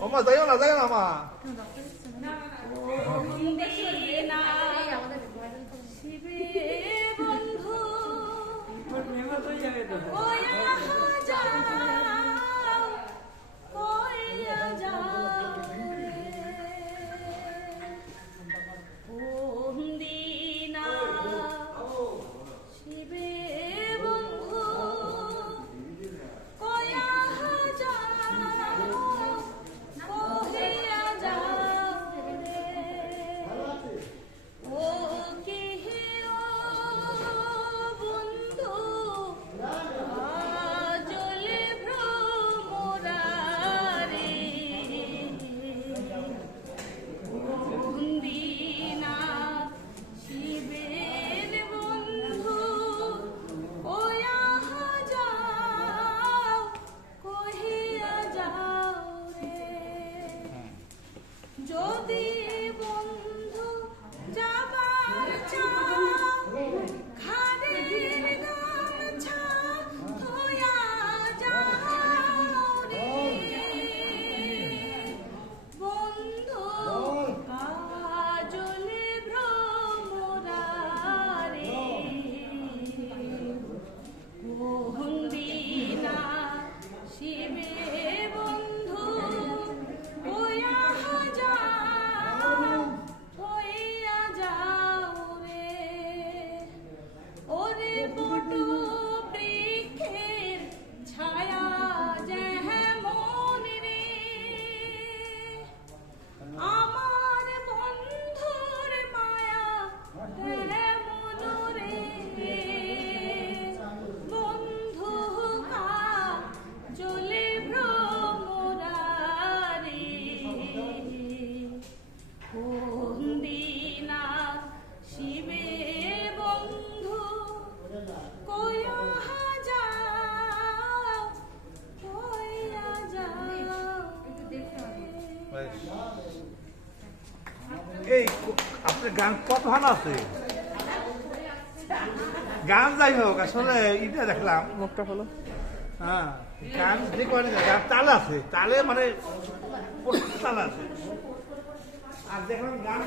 엄마 যাইও না মা এই আপনার গান কতখান আছে গান যাই হোক আসলে এটা দেখলাম মুখটা হলো হ্যাঁ গান যে করে গান তাল আছে তালে মানে তাল আছে আর দেখলাম গান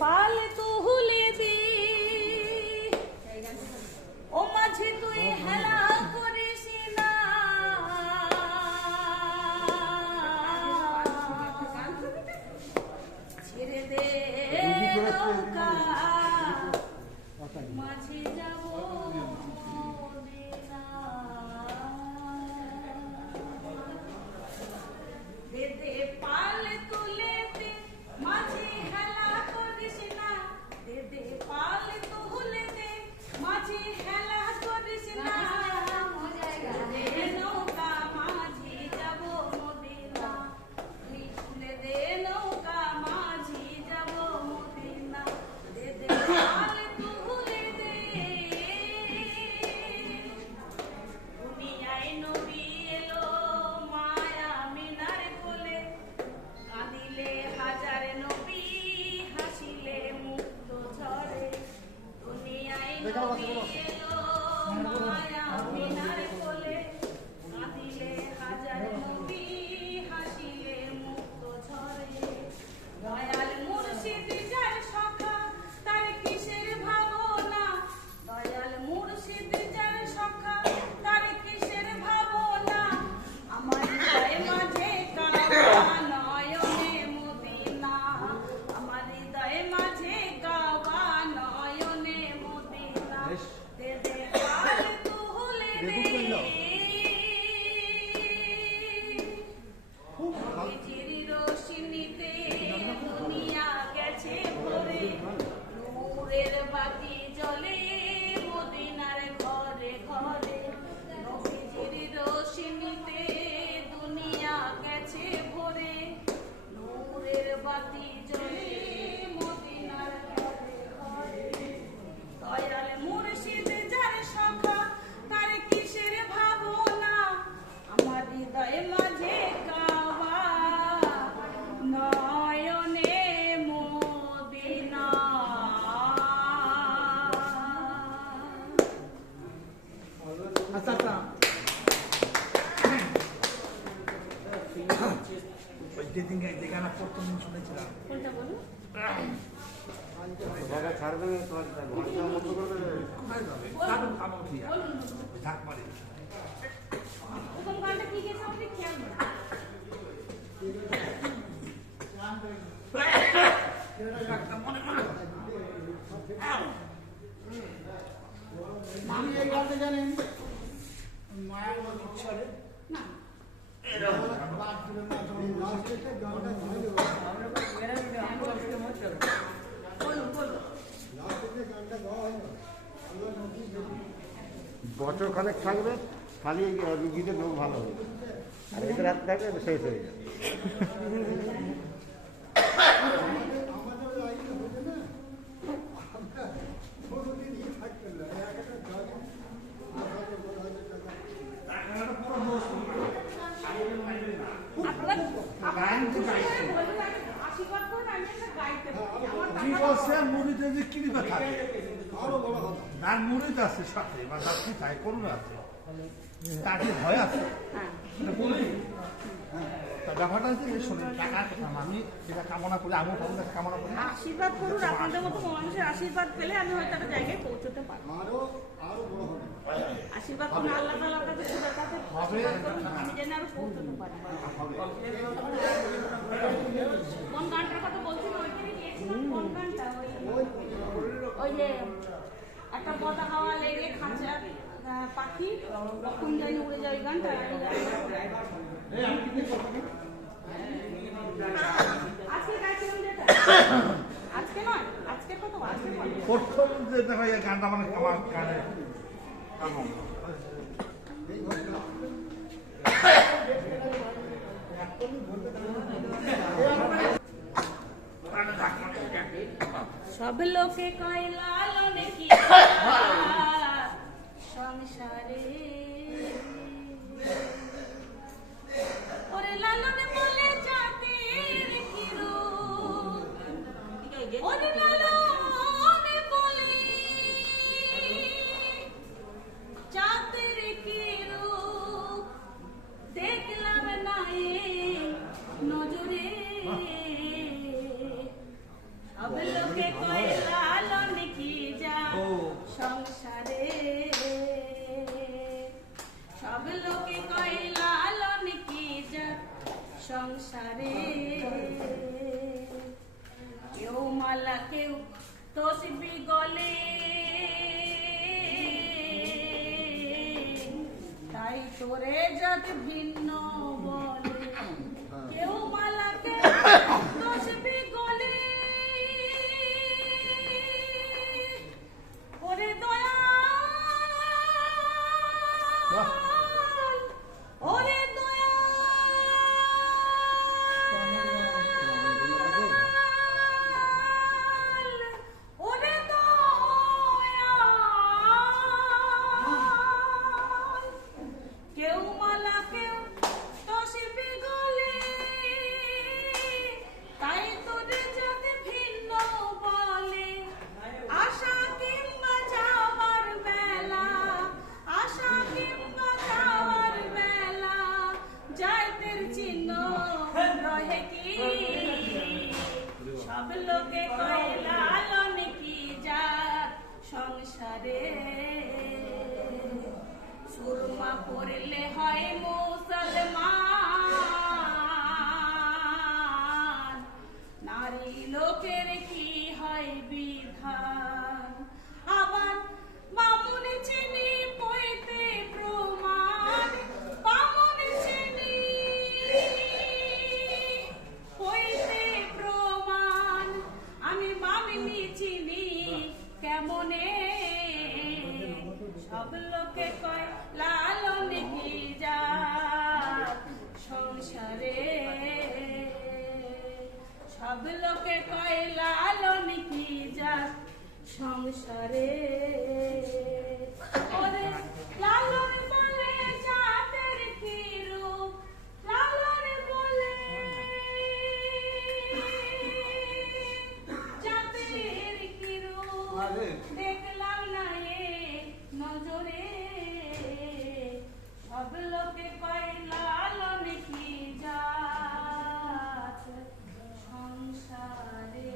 পালে তুলে দি ও মাঝে তুই হেলা করিস না ছেড়ে দে নৌকা মাঝে যাব দে পালে তুলে দে মাঝে হেলা করিস না দে পালে তুলে দে মাঝে হেলা করিস না দে নৌকা মাঝি যাব মদিনা তুলে দে নৌকা মাঝি যাব মদিনা দে পালে তুলে দে দুনিয়ায় নবী এলো মায়া মিনার কোলে কাঁদিলে হাজার নবী হাসিলে মুক্ত ঝরে দুনিয়ায় নবী এলো মায়া মিনার কোলে কাঁদিলে হাজার নবী হাসিলে মুক্ত ঝরে দয়াল মুর্শিদ যার সখা তার কিসের ভাবনা দয়াল মুর্শিদ যার সখা তার কিসের ভাবনা আমার হৃদয় মাঝে কাবা নয়নে মদিনা আমার হৃদয় মাঝে কাবা নয়নে মদিনা ছাড়বে তোমার ঘন্টা মতো করে কোথায় যাবে? কারণ খাবো কি আর? ঝাঁক মারি। প্রথম গানটা কি গেছে আমাকে খেয়াল নেই। আমি এই গানটা জানেন মায়ের ইচ্ছারে না বলুন বলুন বছর খানেক থাকবে খালি রুগীদের রোগ ভালো হবে আর এটা রাত থাকবে শেষ হয়ে যাবে। আশীর্বাদ করে আমি একটা গাইতে পারি আমার কি বলছে মুড়িতে যে কি দিবে থাকে আর মুড়িতে আছে সাথে বা যাত্রী থাকে করবে আছে তার কি ভয় আছে এটা বলে দিই। তা ব্যাপারটা হচ্ছে যে শোনেন টাকা আমি যেটা কামনা করি আমিও আপনার কাছে কামনা করি আশীর্বাদ করুন আপনাদের মতো মানুষের আশীর্বাদ পেলে আমি হয়তো একটা জায়গায় পৌঁছতে পারবো আশীর্বাদ করুন আল্লাহ তাআলার কাছে খোদার কাছে আশীর্বাদ করুন আমি যেন আরো পৌঁছতে পারি কোন গানটার কথা বলছি ওইখানে গিয়েছিলাম কোন গানটা ওই যে একটা পতা হাওয়া লেগে খাঁচা পাখি কখন জানি উড়ে যায় ওই গানটা আজকে গাইছিলাম যেটা আজকে নয় আজকে কত আজকে বলে প্রথম যে দেখা যায় গানটা মানে আমার গানে কেমন সব লোকে কয় লালনে কি সংসারে ওরে লালনে বলে জাতির কি রূপ ওরে লালনে বলে জাতির কি রূপ দেখলাম না এই নজরে সব লোকে কয় লালন কি যা সংসারে সব লোকে কয় লালন কি যা সংসারে কেউ মালা কেউ তসবি গলে তাই তোরে জাত ভিন্ন বলে কেউ মালা কেউ তসবি গলে ওরে দয়াল ওরে দয়াল ওরে দয়াল কেউ মালা কেউ তসবি গলে তাই তোদের যাতে ভিন্ন বলে আশা কিংবা যাওয়ার বেলা আশা কিংবা যাওয়ার বেলা যাইতের চিহ্ন রহে কি সব লোকে কয় লালন কি যা সংসারে সুরমা পড়লে হয় মুসলমান নারী লোকের কি হয় বিধান আবার বামুন চিনি পইতে প্রমাণ বামুন চিনি পইতে প্রমাণ আমি বামিনী চিনি কেমনে সব লোকে কয় লালন কি যা সংসারে সব লোকে কয় লালন কি যা সংসারে ওরে লালন বলে জাতের কি রূপ লালন বলে জাতের কি রূপ দেখলাম না এ নজরে সব লোকে কয় লালন কি জাত সংসারে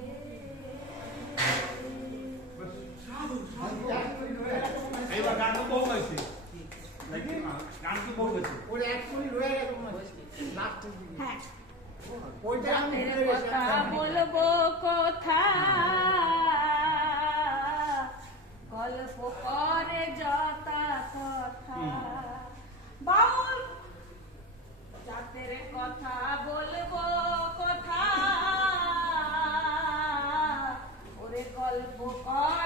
পোকা